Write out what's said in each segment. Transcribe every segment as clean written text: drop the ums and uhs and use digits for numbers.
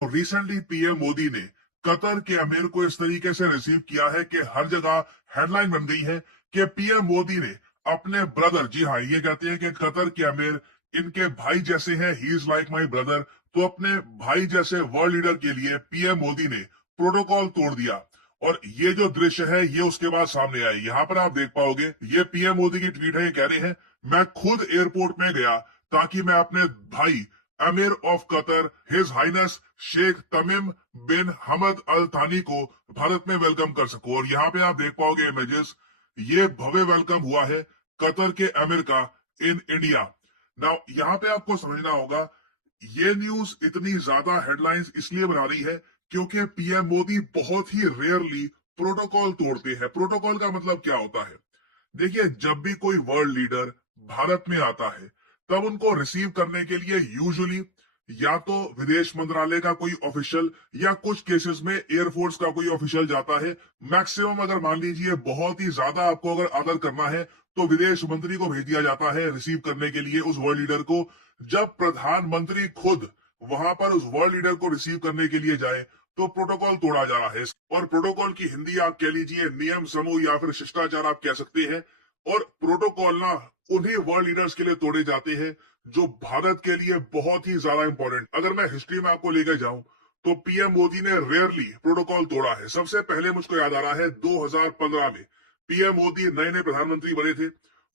तो recently PM Modi ने Qatar के अमीर को इस तरीके से रिसीव किया है कि हर जगह हेडलाइन बन गई है कि पीएम मोदी ने अपने ब्रदर, जी हाँ, ये कहते हैं कि कतर के अमीर इनके भाई जैसे हैं, he is like my brother. तो अपने भाई जैसे वर्ल्ड लीडर के लिए पीएम मोदी ने प्रोटोकॉल तोड़ दिया। और ये जो दृश्य है ये उसके बाद सामने आए। यहाँ पर आप देख पाओगे, ये पीएम मोदी की ट्वीट है। ये कह रहे हैं, मैं खुद एयरपोर्ट में गया ताकि मैं अपने भाई amir of Qatar his highness Sheikh Tamim bin Hamad Al Thani को भारत में वेलकम कर सकूं। और यहाँ पे आप देख पाओगे इमेजेस, ये भव्य वेलकम हुआ है कतर के अमीर का इन इंडिया। नाउ यहाँ पे आपको समझना होगा, ये न्यूज इतनी ज्यादा हेडलाइंस इसलिए बना रही है क्योंकि पीएम मोदी बहुत ही रेयरली प्रोटोकॉल तोड़ते हैं। प्रोटोकॉल का मतलब क्या होता है? देखिए, जब भी कोई वर्ल्ड लीडर भारत में आता है तब उनको रिसीव करने के लिए यूजुअली या तो विदेश मंत्रालय का कोई ऑफिशियल या कुछ केसेस में एयरफोर्स का कोई ऑफिशियल जाता है। मैक्सिमम अगर मान लीजिए बहुत ही ज्यादा आपको अगर आदर करना है तो विदेश मंत्री को भेज दिया जाता है रिसीव करने के लिए उस वर्ल्ड लीडर को। जब प्रधानमंत्री खुद वहां पर उस वर्ल्ड लीडर को रिसीव करने के लिए जाए तो प्रोटोकॉल तोड़ा जा रहा है। और प्रोटोकॉल की हिंदी आप कह लीजिए नियम समूह या फिर शिष्टाचार आप कह सकते हैं। और प्रोटोकॉल ना उन्हीं वर्ल्ड लीडर्स के लिए तोड़े जाते हैं जो भारत के लिए बहुत ही ज्यादा इंपॉर्टेंट। अगर मैं हिस्ट्री में आपको लेकर जाऊं तो पीएम मोदी ने रेयरली प्रोटोकॉल तोड़ा है। सबसे पहले मुझको याद आ रहा है 2015 में पीएम मोदी नए नए प्रधानमंत्री बने थे।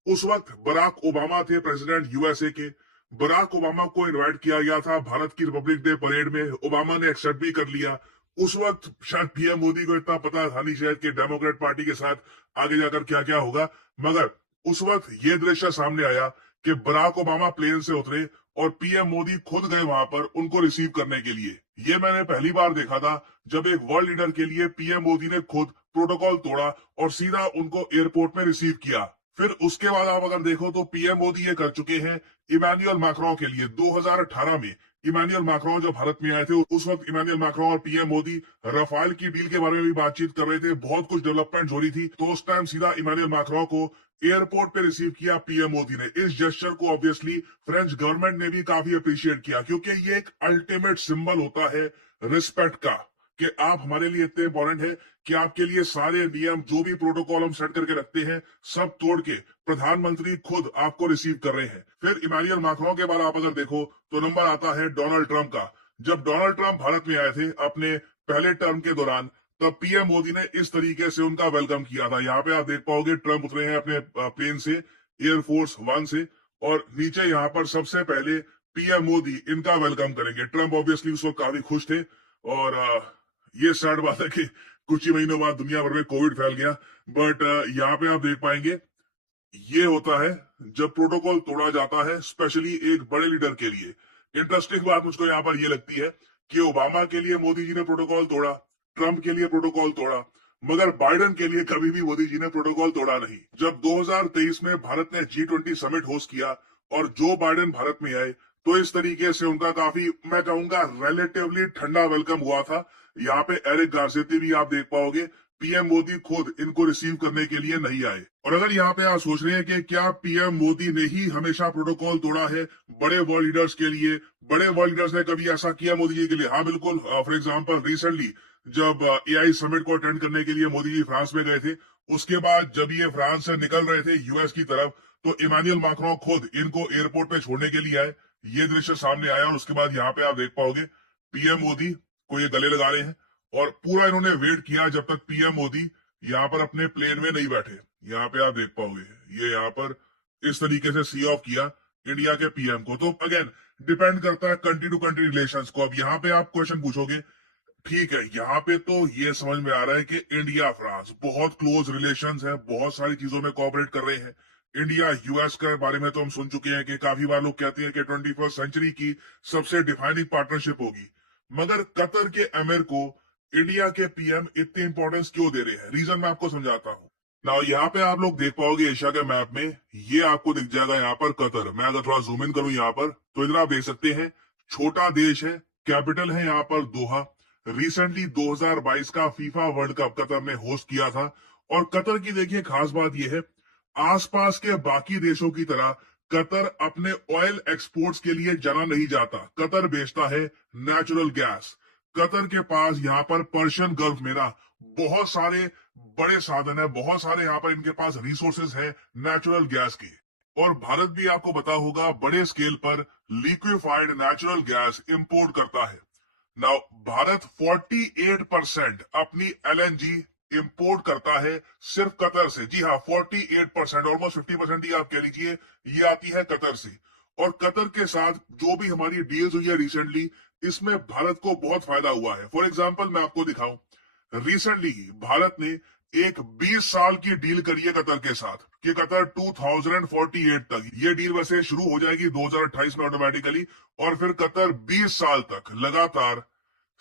उस वक्त बराक ओबामा थे प्रेसिडेंट यूएसए के। बराक ओबामा को इनवाइट किया गया था भारत की रिपब्लिक डे परेड में। ओबामा ने एक्सेप्ट भी कर लिया। उस वक्त शायद पीएम मोदी को इतना पता था नहीं शायद कि डेमोक्रेट पार्टी के साथ आगे जाकर क्या क्या होगा। मगर उस वक्त ये दृश्य सामने आया कि बराक ओबामा प्लेन से उतरे और पीएम मोदी खुद गए वहां पर उनको रिसीव करने के लिए। ये मैंने पहली बार देखा था जब एक वर्ल्ड लीडर के लिए पीएम मोदी ने खुद प्रोटोकॉल तोड़ा और सीधा उनको एयरपोर्ट में रिसीव किया। फिर उसके बाद आप अगर देखो तो पीएम मोदी ये कर चुके हैं इमैनुअल मैक्रों के लिए। 2018 में इमैनुअल मैक्रों जब भारत में आए थे उस वक्त इमैनुअल मैक्रों और पीएम मोदी रफाल की डील के बारे में भी बातचीत कर रहे थे। बहुत कुछ डेवलपमेंट हो रही थी। तो उस टाइम सीधा इमैनुअल मैक्रों को एयरपोर्ट पे रिसीव किया पीएम मोदी ने। इस जेस्चर को ऑब्वियसली फ्रेंच गवर्नमेंट ने भी काफी अप्रिशिएट किया क्योंकि ये एक अल्टीमेट सिंबल होता है रिस्पेक्ट का कि आप हमारे लिए इतने इंपॉर्टेंट है कि आपके लिए सारे नियम जो भी प्रोटोकॉल हम सेट करके रखते हैं सब तोड़ के प्रधानमंत्री खुद आपको रिसीव कर रहे हैं। फिर इमैनुअल मैक्रों के बाद आप अगर देखो तो नंबर आता है डोनाल्ड ट्रंप का। जब डोनाल्ड ट्रंप भारत में आए थे अपने पहले टर्म के दौरान तब पीएम मोदी ने इस तरीके से उनका वेलकम किया था। यहाँ पे आप देख पाओगे ट्रंप उतरे हैं अपने प्लेन से, एयरफोर्स वन से, और नीचे यहाँ पर सबसे पहले पीएम मोदी इनका वेलकम करेंगे। ट्रंप ऑब्वियसली उस वक्त काफी खुश थे। और ये सैड बात है कि कुछ ही महीनों बाद दुनिया भर में कोविड फैल गया। बट यहाँ पे आप देख पाएंगे ये होता है जब प्रोटोकॉल तोड़ा जाता है, स्पेशली एक बड़े लीडर के लिए। इंटरेस्टिंग बात मुझको यहाँ पर ये लगती है कि ओबामा के लिए मोदी जी ने प्रोटोकॉल तोड़ा, ट्रंप के लिए प्रोटोकॉल तोड़ा, मगर बाइडेन के लिए कभी भी मोदी जी ने प्रोटोकॉल तोड़ा नहीं। जब 2023 में भारत ने G20 समिट होस्ट किया और जो बाइडेन भारत में आए तो इस तरीके से उनका काफी, मैं कहूंगा, रिलेटिवली ठंडा वेलकम हुआ था। यहाँ पे एरिक गारसेती भी आप देख पाओगे, पीएम मोदी खुद इनको रिसीव करने के लिए नहीं आए। और अगर यहाँ पे आप सोच रहे हैं कि क्या पीएम मोदी ने ही हमेशा प्रोटोकॉल तोड़ा है बड़े वर्ल्ड लीडर्स के लिए, बड़े वर्ल्ड लीडर्स ने कभी ऐसा किया मोदी जी के लिए? हाँ बिल्कुल। फॉर एग्जांपल रिसेंटली जब एआई समिट को अटेंड करने के लिए मोदी जी फ्रांस में गए थे, उसके बाद जब ये फ्रांस से निकल रहे थे यूएस की तरफ तो इमैनुअल मैक्रों खुद इनको एयरपोर्ट पे छोड़ने के लिए आए। ये दृश्य सामने आया और उसके बाद यहाँ पे आप देख पाओगे पीएम मोदी को ये गले लगा रहे हैं और पूरा इन्होंने वेट किया जब तक पीएम मोदी यहाँ पर अपने प्लेन में नहीं बैठे। यहाँ पे आप देख पाओगे ये यहाँ पर इस तरीके से सी ऑफ किया इंडिया के पीएम को। तो अगेन डिपेंड करता है कंट्री टू कंट्री रिलेशंस को। अब यहाँ पे आप क्वेश्चन पूछोगे, ठीक है, यहाँ पे तो ये समझ में आ रहा है कि इंडिया फ्रांस बहुत क्लोज रिलेशंस है, बहुत सारी चीजों में कोऑपरेट कर रहे हैं। इंडिया यूएस के बारे में तो हम सुन चुके हैं कि काफी बार लोग कहते हैं कि 21st सेंचुरी की सबसे डिफाइनिंग पार्टनरशिप होगी। मगर कतर के अमीर को इंडिया के पीएम इतनी इंपॉर्टेंस क्यों दे रहे हैं? रीजन मैं आपको समझाता हूँ। ना यहाँ पे आप लोग देख पाओगे एशिया के मैप में, ये आपको दिख जाएगा यहाँ पर कतर। मैं अगर थोड़ा जूम इन करूं यहाँ पर तो इधर आप देख सकते हैं छोटा देश है, कैपिटल है यहाँ पर दोहा। रिसेंटली 2022 का फीफा वर्ल्ड कप कतर ने होस्ट किया था। और कतर की देखिए खास बात यह है, आसपास के बाकी देशों की तरह कतर अपने ऑयल एक्सपोर्ट्स के लिए जाना नहीं जाता। कतर बेचता है नेचुरल गैस। कतर के पास यहाँ पर पर्शियन गल्फ में ना बहुत सारे बड़े साधन है, बहुत सारे यहाँ पर इनके पास रिसोर्सेज है नेचुरल गैस के। और भारत भी आपको पता होगा बड़े स्केल पर लिक्विफाइड नेचुरल गैस इंपोर्ट करता है। नाउ भारत 48% अपनी एलएनजी इंपोर्ट करता है सिर्फ कतर से। जी हाँ, 48%, ऑलमोस्ट 50% ही आप कह लीजिए, ये आती है कतर से। और कतर के साथ जो भी हमारी डील्स हुई है रिसेंटली, इसमें भारत को बहुत फायदा हुआ है। फॉर एग्जाम्पल मैं आपको दिखाऊं, रिसेंटली भारत ने एक 20 साल की डील करी है कतर के साथ कि कतर 2048 तक, ये डील वैसे शुरू हो जाएगी 2028 में ऑटोमेटिकली, और फिर कतर 20 साल तक लगातार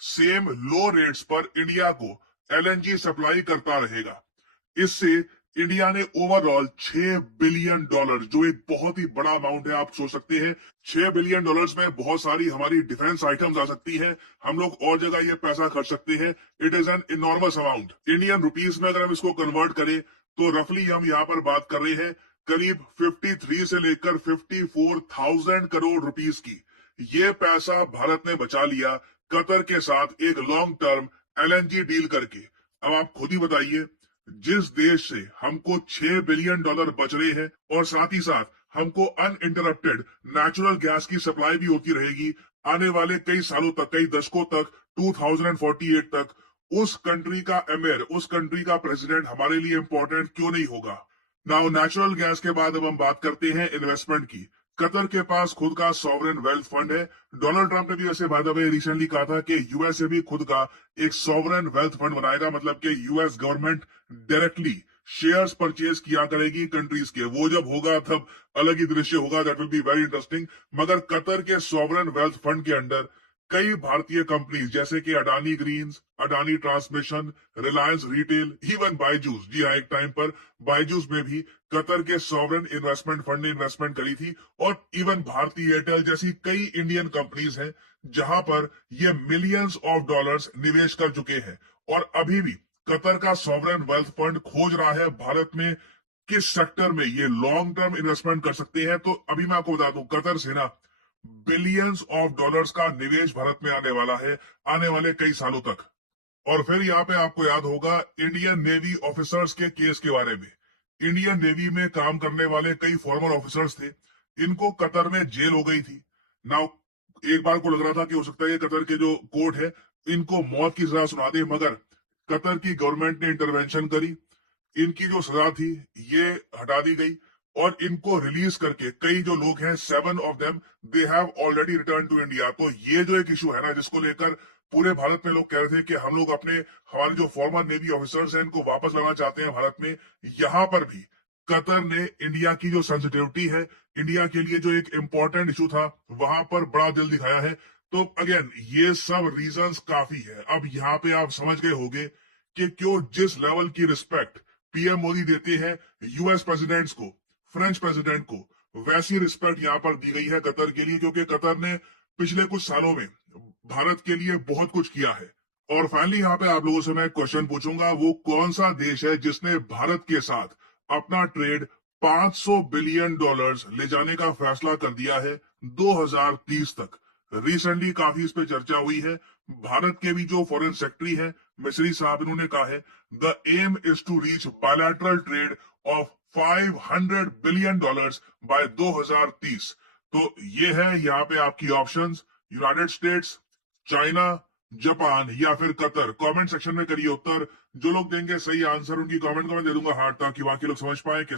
सेम लो रेट्स पर इंडिया को एलएनजी सप्लाई करता रहेगा। इससे इंडिया ने ओवरऑल $6 बिलियन, जो एक बहुत ही बड़ा अमाउंट है, आप सोच सकते हैं $6 बिलियन में बहुत सारी हमारी डिफेंस आइटम्स आ सकती है, हम लोग और जगह ये पैसा खर्च सकते हैं। It is an enormous amount. Indian rupees में अगर हम इसको कन्वर्ट करें तो रफली हम यहाँ पर बात कर रहे हैं करीब 53 से लेकर 54,000 करोड़ रुपीस की। ये पैसा भारत ने बचा लिया कतर के साथ एक लॉन्ग टर्म एलएनजी डील करके। अब आप खुद ही बताइए, जिस देश से हमको $6 बिलियन बच रहे हैं और साथ ही साथ हमको अनइंटरप्टेड नेचुरल गैस की सप्लाई भी होती रहेगी आने वाले कई सालों तक, कई दशकों तक, 2048 तक, उस कंट्री का एमिर, उस कंट्री का प्रेसिडेंट हमारे लिए इंपॉर्टेंट क्यों नहीं होगा। नाउ नेचुरल गैस के बाद अब हम बात करते हैं इन्वेस्टमेंट की। कतर के पास खुद का सॉवरेन वेल्थ फंड है। डोनाल्ड ट्रंप ने भी वैसे बाय द वे रिसेंटली कहा था कि यूएसए भी खुद का एक सॉवरेन वेल्थ फंड बनाएगा, मतलब कि US government directly shares purchase किया करेगी कंट्रीज के। वो जब होगा तब अलग ही दृश्य होगा, that will be very interesting. मगर कतर के सॉवरेन वेल्थ फंड के अंडर कई भारतीय कंपनीज जैसे कि Adani Greens, Adani Transmission, Reliance Retail, even Byju's, जी हाँ, एक टाइम पर बायजूस में भी कतर के सॉवरेन इन्वेस्टमेंट फंड ने इन्वेस्टमेंट करी थी। और इवन भारती एयरटेल जैसी कई इंडियन कंपनीज हैं जहां पर ये मिलियंस ऑफ डॉलर्स निवेश कर चुके हैं। और अभी भी कतर का सॉवरेन वेल्थ फंड खोज रहा है भारत में किस सेक्टर में ये लॉन्ग टर्म इन्वेस्टमेंट कर सकते हैं। तो अभी मैं आपको बता दूं, कतर से ना बिलियंस ऑफ डॉलर्स का निवेश भारत में आने वाला है आने वाले कई सालों तक। और फिर यहाँ पे आपको याद होगा इंडियन नेवी ऑफिसर्स के केस के बारे में। इंडियन नेवी में काम करने वाले कई फॉर्मर ऑफिसर्स थे, इनको कतर में जेल हो गई थी। नाउ एक बार को लग रहा था कि हो सकता है ये कतर के जो कोर्ट है इनको मौत की सजा सुना दे, मगर कतर की गवर्नमेंट ने इंटरवेंशन करी, इनकी जो सजा थी ये हटा दी गई और इनको रिलीज करके कई जो लोग हैं, 7 of them, they have already return to India. तो ये जो एक इशू है ना, जिसको लेकर पूरे भारत में लोग कह रहे थे कि हम लोग अपने, हमारे जो फॉर्मर नेवी ऑफिसर्स हैं इनको वापस लाना चाहते हैं भारत में, यहाँ पर भी कतर ने इंडिया की जो सेंसिटिविटी है, इंडिया के लिए जो एक इंपॉर्टेंट इशू था, वहां पर बड़ा दिल दिखाया है। तो अगेन ये सब रीजंस काफी है। अब यहाँ पे आप समझ गए होंगे कि क्यों जिस लेवल की रिस्पेक्ट पीएम मोदी देते हैं यूएस प्रेसिडेंट्स को, फ्रेंच प्रेसिडेंट को, वैसी रिस्पेक्ट यहाँ पर दी गई है कतर के लिए, क्योंकि कतर ने पिछले कुछ सालों में भारत के लिए बहुत कुछ किया है। और फाइनली यहाँ पे आप लोगों से मैं क्वेश्चन पूछूंगा, वो कौन सा देश है जिसने भारत के साथ अपना ट्रेड $500 बिलियन ले जाने का फैसला कर दिया है 2030 तक। रिसेंटली काफी इस पे चर्चा हुई है। भारत के भी जो फॉरेन सेक्रेटरी है मिस्री साहब, इन्होंने कहा है the aim is to reach bilateral trade of $500 billion by 2030। तो ये है यहाँ पे आपकी options, United States, China, Japan या फिर कतर। कमेंट सेक्शन में करिए उत्तर। जो लोग देंगे सही आंसर उनकी कमेंट को मैं दे दूंगा हार्ट, ताकि बाकी लोग समझ पाए कि